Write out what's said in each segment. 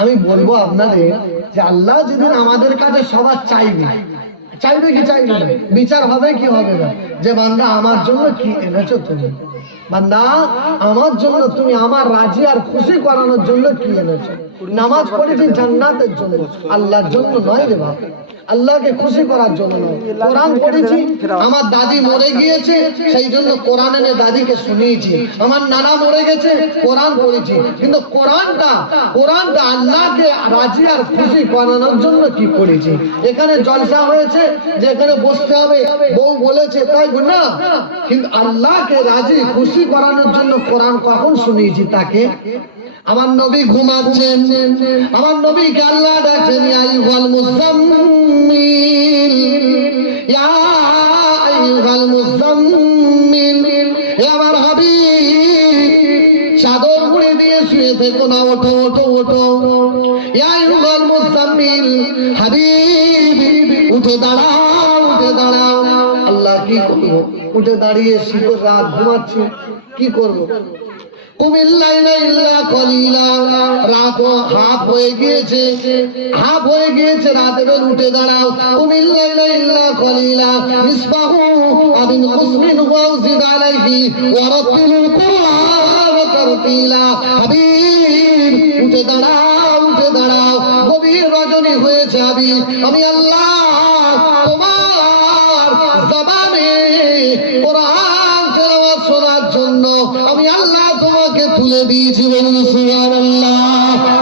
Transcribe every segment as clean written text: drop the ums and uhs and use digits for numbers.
আমি বলবো আপনাদের যে আল্লাহ যেদিন আমাদের কাছে সবার চাইবে, চাইবে কি চাইবে না, বিচার হবে কি হবে না, যে বান্দা আমার জন্য কি এনেছো তুমি, বান্দা আমার জন্য তুমি আমার রাজি আর খুশি করানোর জন্য কি এনেছো। নামাজ পড়েছি জান্নাতের জন্য, আল্লাহর জন্য নয় রে বাবা, আল্লাহকে খুশি করার জন্য নয়। কোরআন পড়েছি, আমার দাদি মরে গিয়েছে সেই জন্য কোরআন এনে দাদিকে শুনিয়েছি। আমার নানা মরে গেছে, কোরআন পড়েছি, কিন্তু কোরআনটা আল্লাহকে রাজি আর খুশি করানোর জন্য কি করেছি। এখানে জলসা হয়েছে যে এখানে বসতে হবে, বউ বলেছে তাই না, কিন্তু আল্লাহকে রাজি খুশি করানোর জন্য কোরআন কখন শুনিয়েছি তাকে। আমার নবী ঘুমাচ্ছেন, আমার নবীকে আল্লাহ ডাকছেন, ইয়া আইয়ুহাল মুযাম্মিল, ইয়া আইয়ুহাল মুযাম্মিল, হে আমার হাবিব চাদর মুড়ি দিয়ে শুয়ে থেকো না, ওঠো ওঠো ওঠো। ইয়া আইয়ুহাল মুযাম্মিল, হাবিব উঠে দাঁড়াও, উঠে দাঁড়াও। আল্লাহ কি করবো, উঠে দাঁড়িয়ে শীতের রাত ঘুমাচ্ছি, কি করবো। রাত হাফ হয়ে গিয়েছে, রাতে বের উঠে দাঁড়াও। উঠে দাঁড়াও, উঠে দাঁড়াও, গভীর রজনী হয়েছে হাবিব, আমি আল্লাহ তোমার জবানে কোরআন তেলাওয়াত শোনার জন্য আমি আল্লাহ তোমাকে তুলে দিয়েছি, বলুন সুবহানাল্লাহ।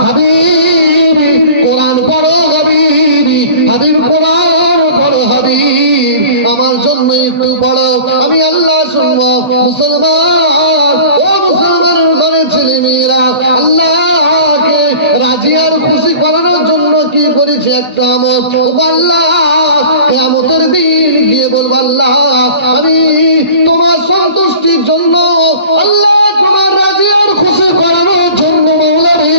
হাবিব কোরআন পড়ো, হাবিব হাবিব কোরআন পড়ো, হাবিব আমার জন্য একটু পড়ো, আমি আল্লাহ শুনবো। মুসলমান, ও মুসলমানের ঘরে ছেলে মেয়েরা, আল্লাহকে রাজি আর খুশি করানোর জন্য কি করেছে একটা আমল। আল্লাহ কিয়ামতের দিন গিয়ে বলবো, আল্লাহ আমি তোমার সন্তুষ্টির জন্য, আল্লাহ তোমার রাজি আর খুশি করানোর জন্য মাওলা রে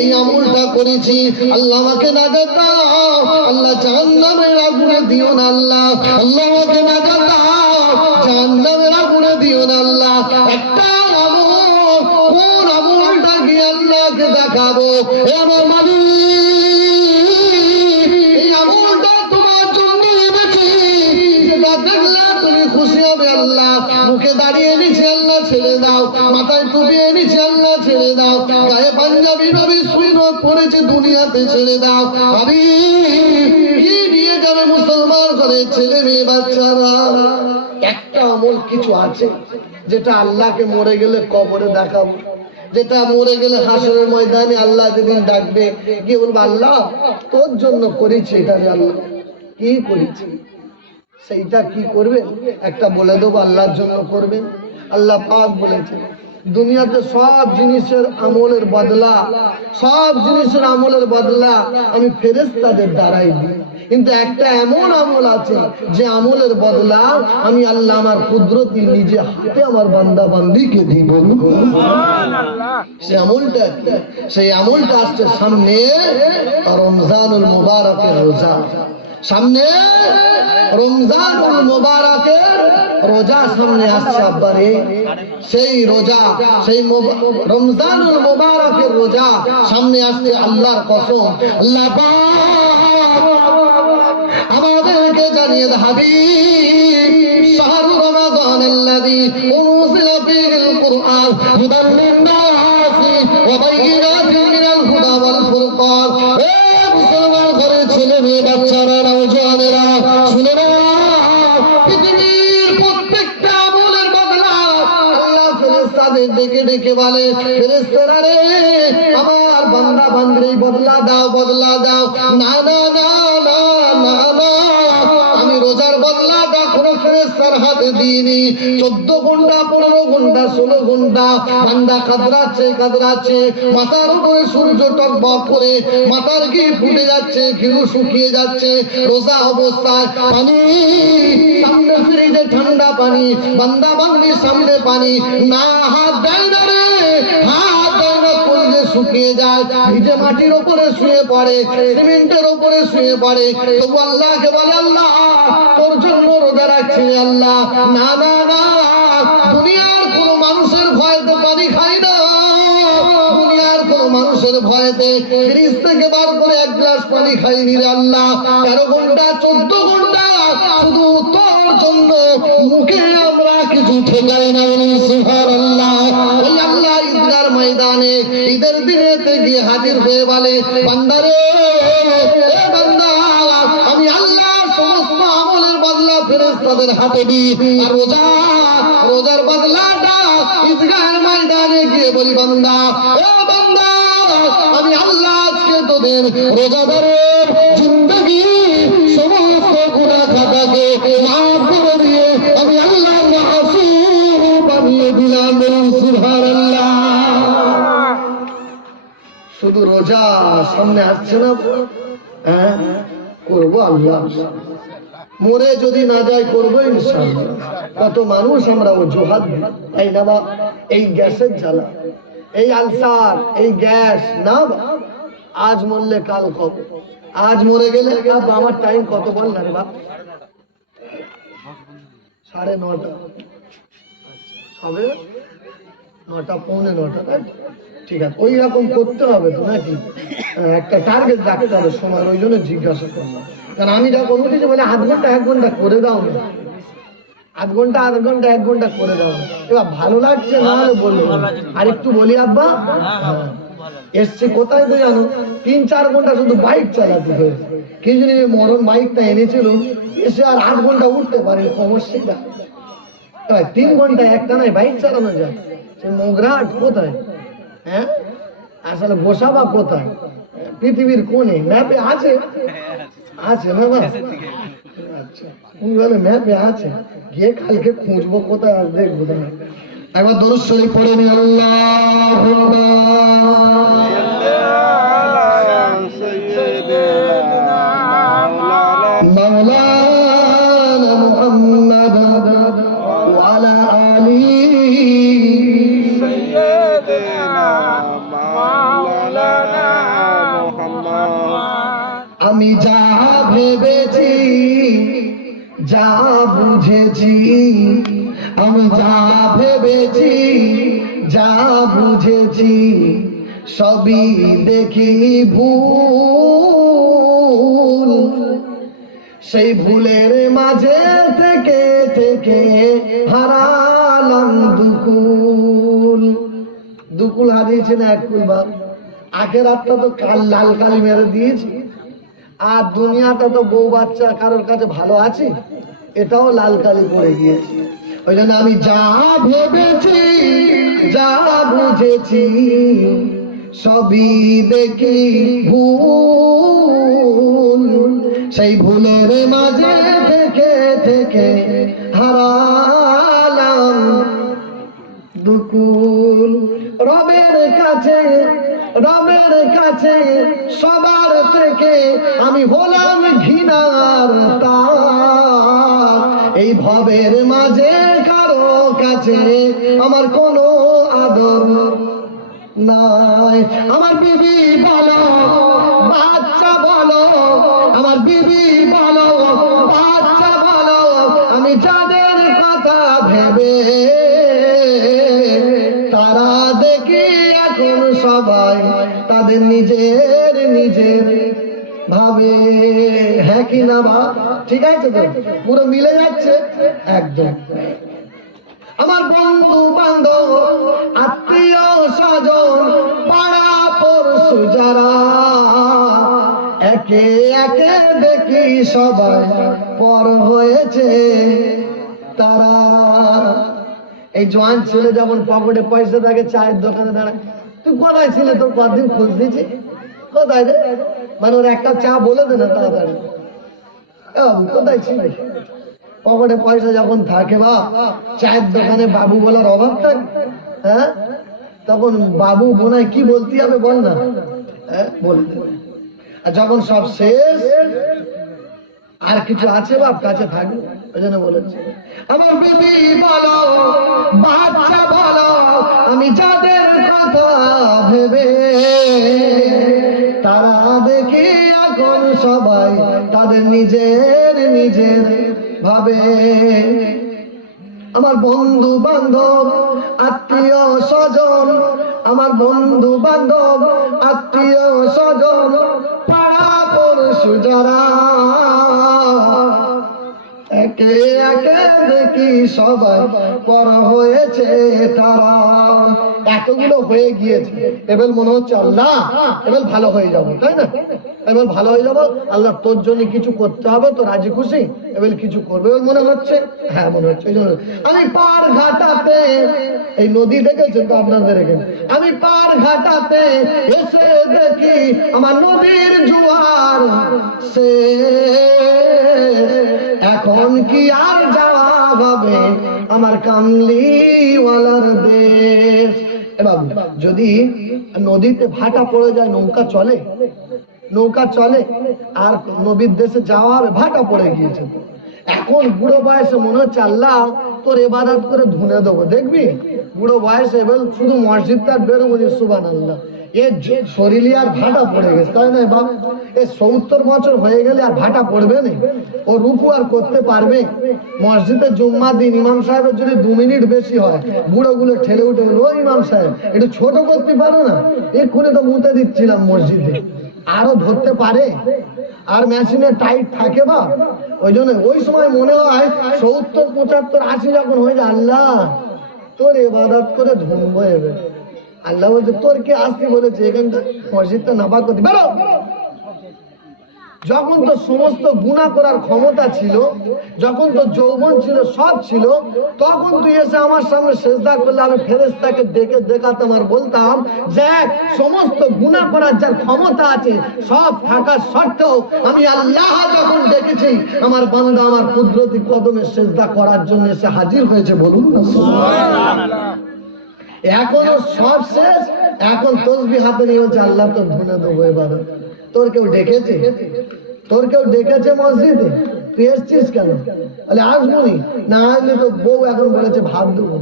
এই আমলটা করেছি, আল্লাহ আমাকে নাজাত দাও, আল্লাহ জাহান্নামের আগুনে দিও না, আল্লাহ আল্লাহ আমাকে নাজাত দাও, জাহান্নামের আগুনে দিও না, আল্লাহ। একটা আমল, কোন আমলটা গিয়ে আল্লাহকে দেখাবো, এ আমার মালিক এই আমলটা তোমার জন্য এনেছি, যেটা দেখলে তুমি খুশি হবে, আল্লাহ মুখে দাঁড়িয়ে এনেছি, আল্লাহ ছেড়ে দাও, মাথায় টুপি এনেছি, আল্লাহ ছেড়ে দাও, গায়ে পাঞ্জাবি নবী সুন্নত পড়েছে, দুনিয়াতে ছেড়ে দাও। আমি কি নিয়ে যাবে মুসলমান ঘরে ছেলে মেয়ে বাচ্চারা। একটা আমল কিছু আছে যেটা আল্লাহকে মরে গেলে কবরে দেখাবো, যেটা মরে গেলে হাসরের ময়দানে আল্লাহ যেদিন ডাকবে গিয়ে বলবো, আল্লাহ তোর জন্য করেছি এটা, আল্লাহ কি করেছি, সেইটা কি করবে একটা বলে দেবো, আল্লাহর জন্য করবেন। আল্লাহ পাক বলেছেন দুনিয়াতে সব জিনিসের আমলের বদলা, সব জিনিসের আমলের বদলা আমি ফেরেশতাদের দ্বারাই দিই, কিন্তু একটা এমন আমল আছে যে আমলের বদলা আমি আল্লাহ আমার কুদরতি নিজে হাতে আমার বান্দা বান্দিকে দিব। সেই আমলটা আসছে সামনে, রমজানুল মুবারকের রোজা, সামনে রমজানুল মুবারকের রোজা সামনে আসছে আব্বারে। সেই রোজা, সেই রমজানুল মুবারকের রোজা সামনে আসছে, আল্লাহর কসম আল্লাহ আমাদেরকে জানিয়ে হাবিব শাহরু রমাদানাল্লাযী উনজিলা ফীহিল কুরআন হুদাল লিন-নাসি ওয়া বাইয়িনাতিন মিনাল হুদা ওয়াল ফুরকান। এ মুসলমান ঘরে ছেলে মেয়ে বাচ্চারা, নওজওয়ানেরা শুনে নাও, পৃথিবীর প্রত্যেকটা আমলের বদলা আল্লাহ ফেরেশতাদের ডেকে ডেকে বলে, ফেরেশতারা রে আমার বান্দা বান্দির বদলা দাও, বদলা দাও। না না না না না না, আমি রোজার বদলাটা কোনো ফেরেশতার হাতে দিইনি। 14 ঘন্টা 15 ঘন্টা 16 ঘন্টা বান্দা কাদরাচ্ছে, মাথার উপরে সূর্য টকবক করে, মাথার ঘি ফুটে যাচ্ছে, ঘিলু শুকিয়ে যাচ্ছে, রোজা অবস্থায় পানি সামনে, ফ্রিজে ঠান্ডা পানি, বান্দা বান্দির সামনে পানি, না হাত দেয় না রে, হাত দেয় না, কলজে শুকিয়ে যায়, ভিজে মাটির উপরে শুয়ে পড়ে, সিমেন্টের উপরে শুয়ে পড়ে, তবু আল্লাহকে বলে, আল্লাহ তোর জন্য রোজা রাখছি আল্লাহ। না না না, দুনিয়ার কোন মানুষের ভয়তে পানি খাই না, দুনিয়ার কোন মানুষের ভয়েতে ফ্রিজ থেকে বার করে এক গ্লাস পানি খাইনি রে আল্লাহ। 13 ঘন্টা 14 ঘন্টা শুধু তোর জন্য মুখে আমরা কিছু ঠেকাই না। সুবহানাল্লাহ। ওই আল্লাহ ঈদগার ময়দানে ঈদের দিনেতে গিয়ে হাজির হয়ে বলে, বান্দারে এ বান্দা, আমি আল্লাহ সমস্ত আমলের বদলা ফেরেশতাদের হাতে দিই, আর রোজার বদলাটা ঈদগার ময়দানে গিয়ে বলি, বান্দা এ বান্দা, আমি আল্লাহ আজকে তোদের রোজাদারের জিন্দেগি সমস্ত গুনাহ খাতাকে মাফ করে দিয়ে আমি আল্লাহ মাসুম বানিয়ে দিলাম। সুবহানাল্লাহ। শুধু রোজা সামনে আসছে না, হ্যাঁ করবো আল্লাহ, মরে যদি না যায় করবো ইনশাআল্লাহ। কত মানুষ আমরা অজুহাত দিই, তাই না বা? এই গ্যাসের জ্বালা, এই আলসার, এই গ্যাস না বা, আজ মরলে কাল কবে, আজ মরে গেলে আমার টাইম কত বললেন বা? 9:30 সবে 9টা পৌনে 9টা, তাই ঠিক আছে। ওই রকম করতে হবে তো নাকি? একটা টার্গেট রাখতে হবে সময়, ওই জন্য জিজ্ঞাসা করলাম। কারণ আমি যা করবো বলে আধ ঘন্টা 1 ঘন্টা করে দাও না, আধ ঘন্টা 1 ঘন্টা করে দাও না। এবার ভালো লাগছে না হলে বলবো, আর একটু বলি আব্বা, এসছে কোথায় তো জানো, 3-4 ঘন্টা শুধু বাইক চালাতে হয়েছে। কিছু দিন মরণ বাইকটা এনেছিল, এসে আর 8 ঘন্টা উঠতে পারে সমস্যা। 3 ঘন্টা একটা নাই বাইক চালানো যায়, সে মোগরাট কোথায়? হ্যাঁ আসলে গোসাবা কোথায়? পৃথিবীর কোণে ম্যাপে আছে, আছে না বা? আচ্ছা তুমি বলে ম্যাপে আছে, গিয়ে কালকে খুঁজবো কোথায়, আর দেখবো। একবার দরুদ শরীফ পড়ে নি, আল্লাহুম্মা মাওলানা মুহাম্মাদ ওয়া আলা আলিহি সাইয়্যিদিনা মাওলানা মুহাম্মদ। আমি যা ভেবেছি, যা বুঝেছি, আমি যা ভেবেছি, যা বুঝেছি, সবই দেখিনি ভুল। সেই ভুলের মাঝে থেকে থেকে হারালাম দুকুল। দুকুল হারিয়েছি না একুল বাপ? আখেরাতটা তো লাল কালি মেরে দিয়েছি, আর দুনিয়াটা তো বউ বাচ্চা কারোর কাছে ভালো আছে, এটাও লাল কালি পড়ে গিয়েছে। ওই জন্য আমি যা ভেবেছি, যা বুঝেছি, সবই দেখি ভুল। সেই ভুলের মাঝে থেকে থেকে হারালাম দুকুল। রবের কাছে সবার থেকে আমি হলাম ঘৃণার তার। এই ভবের মাঝে কারো কাছে আমার কোনো আদর নাই। আমার বিবি বলো, বাচ্চা বলো, আমার বিবি বলো, বাচ্চা বলো, আমি যাদের কথা ভেবে তারা দেখি এখন সবাই তাদের নিজের ভাবে। হ্যাঁ কি না বা? ঠিক আছে তো, পুরো মিলে যাচ্ছে একদম। আমার বন্ধু বান্ধব, আত্মীয় স্বজন, পাড়া পড়শু যারা, একে একে দেখি সবাই পর হয়েছে তারা। এই জোয়ান ছেলে যেমন পকেটে পয়সা থাকে, চায়ের দোকানে দাঁড়ায়, তুই কোথায় ছিলে, তোর কতদিন খোঁজ দিয়েছি, কোথায় রে? মানে ওর একটা চা বলে দে না তাড়াতাড়ি, কোথায় ছিলি? পকেটে পয়সা যখন থাকে বা চায়ের দোকানে বাবু বলার অভাব থাকে? হ্যাঁ তখন বাবু বোনায় কি বলতে হবে বল না, হ্যাঁ বলতে। আর যখন সব শেষ, আর কিছু আছে বাপ কাছে থাকবে, ওই জন্য বলেছে আমার বিবি বলো, বাচ্চা বলো, আমি যাদের কথা ভেবে তারা দেখি এখন সবাই তাদের নিজের ভাবে। আমার বন্ধু বান্ধব, আত্মীয় স্বজন, আমার বন্ধু বান্ধব আত্মীয় স্বজন পাড়া পড়শু যারা একে একে দেখি সবাই পর হয়েছে তারা। এতগুলো হয়ে গিয়েছে, এবার মনে হচ্ছে আল্লাহ এবার ভালো হয়ে যাবো, তাই না? এবার ভালো হয়ে যাবো, আল্লাহ তোর জন্য কিছু করতে হবে, তো রাজি খুশি এবার কিছু করবে এবার মনে হচ্ছে। হ্যাঁ মনে হচ্ছে। আমি পার ঘাটাতে, এই নদী দেখেছেন তো আপনাদের এখানে, আমি পার ঘাটাতে এসে দেখি আমার নদীর জোয়ার সে এখন কি আর যাওয়া হবে আমার কামলিওয়ালার দেশ। এবার যদি নদীতে ভাটা পড়ে যায়, নৌকা চলে, নৌকা চলে, আর নবীর দেশে যাওয়া হবে, ভাটা পড়ে গিয়েছে। এখন বুড়ো বয়সে মনে হচ্ছে আল্লাহ তোর ইবাদত করে ধুনে দেবো, দেখবি বুড়ো বয়সে এবার শুধু মসজিদটা বেরোবো সুবহানাল্লাহ। এর শরীরে আর ভাটা পড়ে গেছে, তাই না বাপ? এ 70 বছর হয়ে গেলে আর ভাটা পড়বে না, ও রুকু আর করতে পারবে? মসজিদে জুম্মা দিন ইমাম সাহেবের যদি 2 মিনিট বেশি হয়, বুড়ো গুলো ঠেলে উঠে বলবো ও ইমাম সাহেব একটু ছোট করতে পারো না, এক্ষুনি তো মুতে দিচ্ছিলাম মসজিদে। আরো ধরতে পারে, আর মেশিনে টাইট থাকে বা, ওই জন্য ওই সময় মনে হয় 70, 75, 80 যখন হয়ে যায় আল্লাহ তোর ইবাদত করে ধুনবো এবার। আল্লাহ বলছে তোর কে আসতে বলেছে এখানটা মসজিদটা নাপাক করতে বেরো। যখন তো সমস্ত গুনাহ করার ক্ষমতা ছিল, যখন তো যৌবন ছিল, সব ছিল, তখন তুই এসে আমার সামনে সেজদা করলে আমি ফেরেশতাকে ডেকে দেখাতাম আর বলতাম যে সমস্ত গুনাহ করার যার ক্ষমতা আছে সব থাকার সত্ত্বেও আমি আল্লাহ যখন ডেকেছি আমার বান্দা আমার কুদরতি কদমে সেজদা করার জন্য এসে হাজির হয়েছে, বলুন না সুবহানাল্লাহ। এখনো সব শেষ, এখন তসবিহ হাতে নিয়ে বলছে আল্লাহ তো ধুনে দেবো এবার। তোর কেউ ডেকেছে? তোর কেউ ডেকেছে মসজিদে? তুই এসছিস কেন? বলে আসবনি, না আসলে তো বউ এখন বলেছে ভাত দেবো,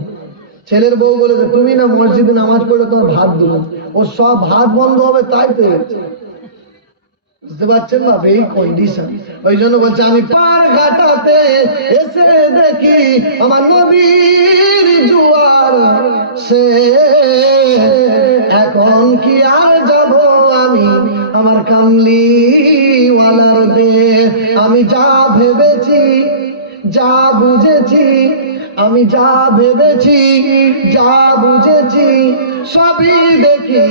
ছেলের বউ বলেছে তুমি না মসজিদে নামাজ পড়লে তোমার ভাত দেবো, ও সব ভাত বন্ধ হবে, তাই তো বুঝতে পারছেন না এই কন্ডিশন। ওই জন্য বলছে আমি পার ঘাটাতে এসে দেখি আমার নবীর জোয়ার সে এখন কি আর যাব আমি আমার কামলিওয়ালার দেশ। আমি যা ভেবেছি, যা বুঝেছি, আমি যা ভেবেছি, যা বুঝেছি সবই দেখি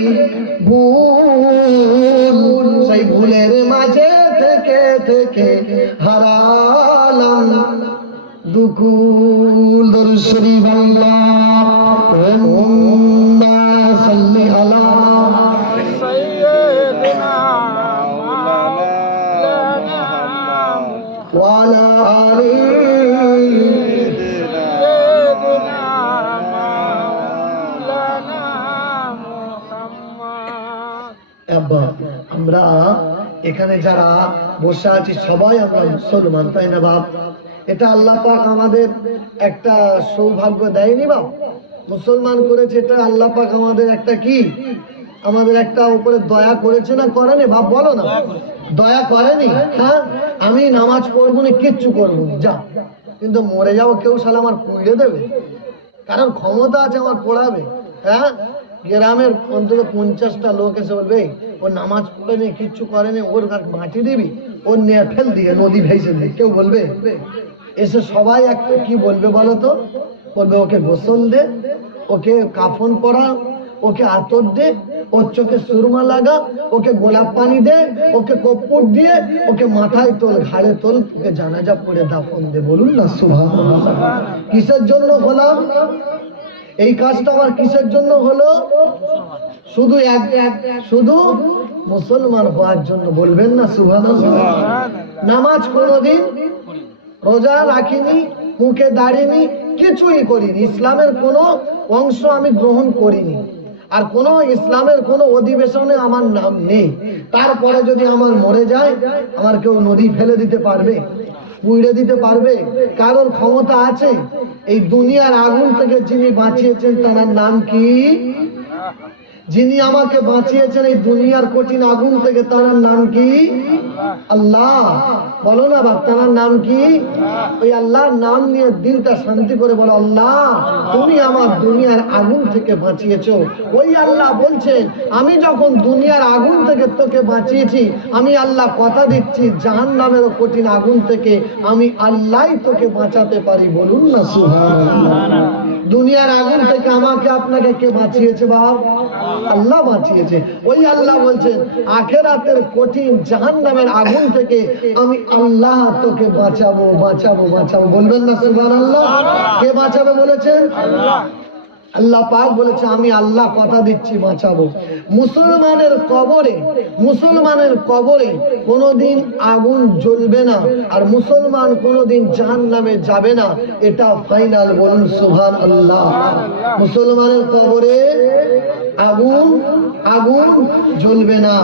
ভুল। সেই ভুলের মাঝে থেকে থেকে হারালাম দুকুল। দরুদ শরীফ আল্লাহুম্মা সাল্লি আলা সাইয়্যিদিনা মাওলানা ওয়া আলা আলি আমরা এখানে যারা বসে আছি সবাই আমরা মুসলমান, তাই না বাপ? এটা আল্লাহ পাক আমাদের একটা সৌভাগ্য দেয়নি বাপ, মুসলমান করেছে, এটা আল্লাহ পাক আমাদের একটা কি, আমাদের একটা উপরে দয়া করেছে না করেনি বাপ? বলো না, দয়া করেনি? হ্যাঁ, আমি নামাজ পড়বো না, কিচ্ছু করবো না, যা, কিন্তু মরে যাবো, কেউ শালা আমার পুড়িয়ে দেবে? কারণ ক্ষমতা আছে আমার পড়াবে। হ্যাঁ, গ্রামের অন্তত 50টা লোক এসে বলবে ও নামাজ পড়ে নেই, কিচ্ছু করেনি, ওর মাটি দিবি, ওর নিয়ে ফেল দিয়ে নদী ভেসে দিয়ে, কেউ বলবে? এসে সবাই একটা কি বলবে বলো তো? বলবে ওকে গোসল দে, ওকে কাফন পরা, ওকে আতর দে, ওর চোখে সুরমা লাগা, ওকে গোলাপ পানি দে, ওকে কর্পূর দিয়ে ওকে মাথায় তোল, ঘাড়ে তোল, ওকে জানাজা পড়ে দাফন দে। বলুন না সুবহানাল্লাহ। কিসের জন্য হলাম এই কাজটা? আমার কিসের জন্য হলো? শুধু শুধু মুসলমান হওয়ার জন্য। বলবেন না সুবহানাল্লাহ। নামাজ কোনোদিন, রোজা রাখিনি, মুখে দাঁড়িনি, কিছুই করিনি, ইসলামের কোনো অংশ আমি গ্রহণ করিনি, আর কোন ইসলামের কোন অধিবেশনে আমার নাম নেই। তারপরে যদি আমার মরে যায়, আমার কেউ নদী ফেলে দিতে পারবে? পুড়ে দিতে পারবে? কারোর ক্ষমতা আছে? এই দুনিয়ার আগুন থেকে যিনি বাঁচিয়েছেন তার নাম কি? যিনি আমাকে বাঁচিয়েছেন এই দুনিয়ার কঠিন আগুন থেকে, তার নাম কি? আল্লাহ। বলো না বাপ, তার নাম কি? ওই আল্লাহর নাম নিয়ে দিলটা শান্তি করে বলো, আল্লাহ তুমি আমার দুনিয়ার আগুন থেকে বাঁচিয়েছো। ওই আল্লাহ বলছেন, আমি যখন দুনিয়ার আগুন থেকে তোকে বাঁচিয়েছি, আমি আল্লাহ কথা দিচ্ছি জাহান্নামের কঠিন আগুন থেকে আমি আল্লাহই তোকে বাঁচাতে পারি। বলুন না সুবহানাল্লাহ। দুনিয়ার আগুন থেকে আমাকে আপনাকে কে বাঁচিয়েছে বাপ? আল্লাহ বাঁচিয়েছে। ওই আল্লাহ বলছেন, আখিরাতের কঠিন জাহান্নামের আগুন থেকে আমি আল্লাহ তোকে বাঁচাবো বাঁচাবো বাঁচাবো। বলবেন না সুবহানাল্লাহ। কে বাঁচাবে বলেছেন? আল্লাহ। আল্লাহ পাক বলেছে, আমি আল্লাহ কথা দিচ্ছি বাঁচাবো। মুসলমানের কবরে কোনোদিন আগুন জ্বলবে না, আর মুসলমান কোনোদিন জাহান্নামে যাবে না, এটা ফাইনাল। বলুন সুবহানাল্লাহ। মুসলমানের কবরে আগুন জ্বলবে না।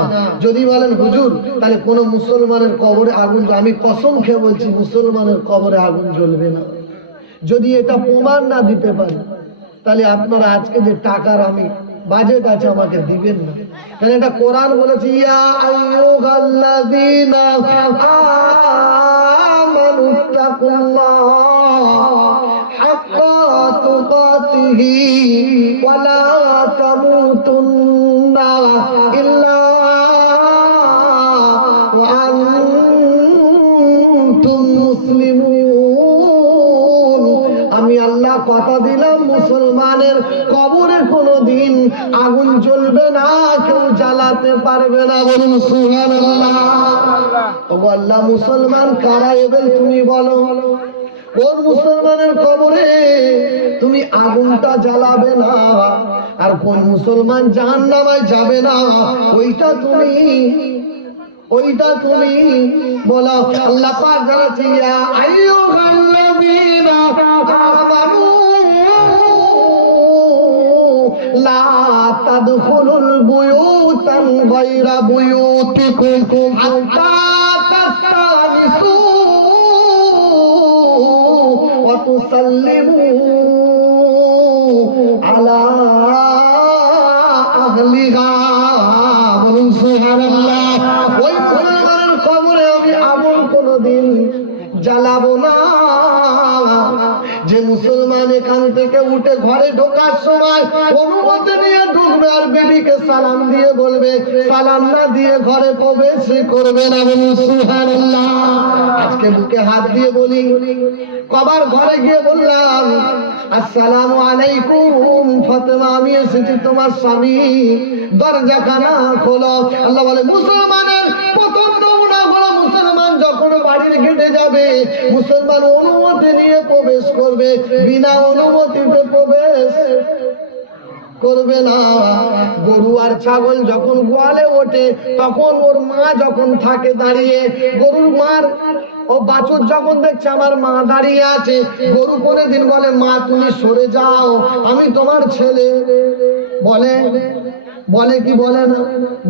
যদি বলেন হুজুর তাহলে কোন মুসলমানের কবরে আগুন, আমি কসম খেয়ে বলছি মুসলমানের কবরে আগুন জ্বলবে না। যদি এটা প্রমাণ না দিতে পারি, তাহলে আপনারা আজকে যে টাকার আমি বাজেট আছে আমাকে দিবেন না। কারণ এটা কোরআন বলেছে, ইয়া আইয়ুহাল্লাযীনা আমানুত্তাকুল্লাহ হাক্কা তুকাতিহি ওয়া লা তামুতুন্না ইল্লা ওয়া আনতুম মুসলিমুন। আমি আল্লাহ কথা দিলাম মুসলমানের কবরে কোনোদিন আগুন জ্বলবে না, কেউ জ্বালাতে পারবে না। বলুন সুবহানাল্লাহ। ও আল্লাহ, মুসলমান কারা এবেল তুমি বলো? কোন মুসলমানের কবরে তুমি আগুনটা জ্বালাবে না, আর কোন মুসলমান জাহান্নামে যাবে না, ওইটা তুমি বলো। আল্লাহ পাক জানাচ্ছে, ইয়া আইয়ুহাল্লাযীনা আমানু লা তাদখুলুল বুয়ুতান গায়রা বুয়ুতিকুম হাত্তা তাস্তানিসু ওয়া তুসাল্লিমু আলা আহলিহা। বলুন সুবহানাল্লাহ। ওই মুসলমানের কবরে আমি আগুন কোনোদিন জ্বালাবো না। যে মুসলমান এখান থেকে উঠে ঘরে ঢোকার সময় অনুমতি নিয়ে ঢুকবে, আর বিবিকে সালাম দিয়ে বলবে, সালাম না দিয়ে ঘরে প্রবেশ করবে না। বলুন সুবহানাল্লাহ। আজকে বুকে হাত দিয়ে বলি, কবার ঘরে গিয়ে বললাম, আসসালামু আলাইকুম ফাতেমা, আমি এসেছি তোমার স্বামী, দরজাখানা খোলো। আল্লাহ বলে, মুসলমানের প্রথম নমুনা হলো মুসলমান যখন বাড়ির গেটে যাবে, মুসলমান অনুমতি নিয়ে প্রবেশ করবে, বিনা অনুমতিতে প্রবেশ করবে না। গরু আর ছাগল যখন গোয়ালে ওঠে, তখন ওর মা যখন থাকে দাঁড়িয়ে, গরুর মার ও বাছুর যখন দেখছে আমার মা দাঁড়িয়ে আছে, গরু কোনদিন বলে, মা তুমি সরে যাও, আমি তোমার ছেলে? বলে কি বলে না?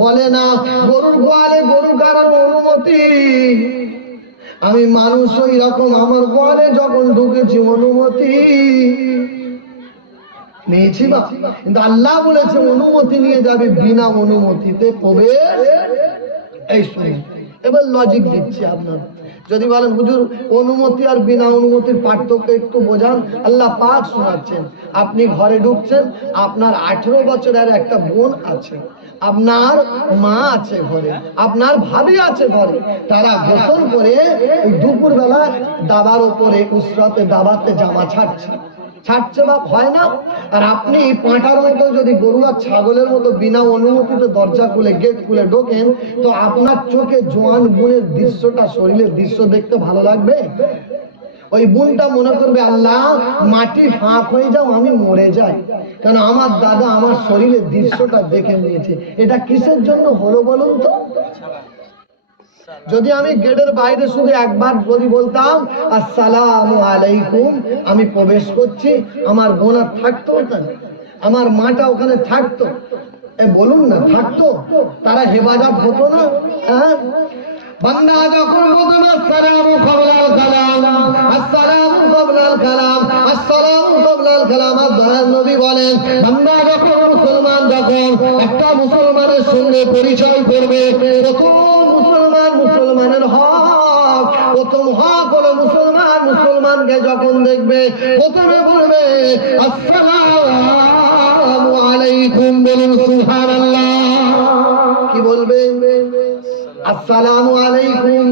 বলে না। গরুর গোয়ালে গরু কারণ অনুমতি। আমি মানুষ ওই রকম, আমার গোয়ালে যখন ঢুকেছি অনুমতি নিয়েছি বা, কিন্তু আল্লাহ বলেছে অনুমতি নিয়ে যাবে, বিনা অনুমতিতে প্রবেশ। এই শুনুন, এবার লজিক দিচ্ছি আপনার। যদি বলেন হুজুর অনুমতি আর বিনা অনুমতির পার্থক্য একটু বোঝান, আল্লাহ পাক শোনাচ্ছেন। আপনি ঘরে ঢুকছেন, আপনার 18 বছরের একটা বোন আছে, আপনার মা আছে ঘরে, আপনার ভাবি আছে ঘরে, তারা গোসল করে দুপুর বেলা দাবার উপরে উসরাতে দাবাতে জামা ছাড়ছে বা হয় না? আর আপনি পাঁঠার মতো যদি গরু আর ছাগলের মতো বিনা অনুমতিতে দরজা খুলে গেট খুলে ঢোকেন, তো আপনার চোখে জোয়ান বোনের দৃশ্যটা, শরীরের দৃশ্য দেখতে ভালো লাগবে? ওই বোনটা মনে করবে, আল্লাহ মাটি ফাঁক হয়ে যাও, আমি মরে যাই, কারণ আমার দাদা আমার শরীরের দৃশ্যটা দেখে নিয়েছে। এটা কিসের জন্য হলো বলুন তো? যদি আমি গেটের বাইরে শুধু একবার যদি বলতাম আসসালামু আলাইকুম, আমি প্রবেশ করছি, আমার বোন আর থাকতো ওখানে, আমার মাটা ওখানে থাকতো, বলুন না থাকতো, তারা হেফাজত হতো না? হ্যাঁ, বান্দা যখন প্রথম আসসালামু ক্বাবলাল কালাম, আসসালামু ক্বাবলাল কালাম, আসসালামু ক্বাবলাল কালাম, আর দয়ার নবী বলেন, বান্দা যখন মুসলমান যখন একটা মুসলমানের সঙ্গে পরিচয় করবে, প্রথম মুসলমান মুসলমানের হক, প্রথম হক হলো মুসলমান মুসলমানকে যখন দেখবে প্রথমে বলবে আসসালামু আলাইকুম, বলুন সুবহানাল্লাহ। কি বলবে? আসসালামু আলাইকুম।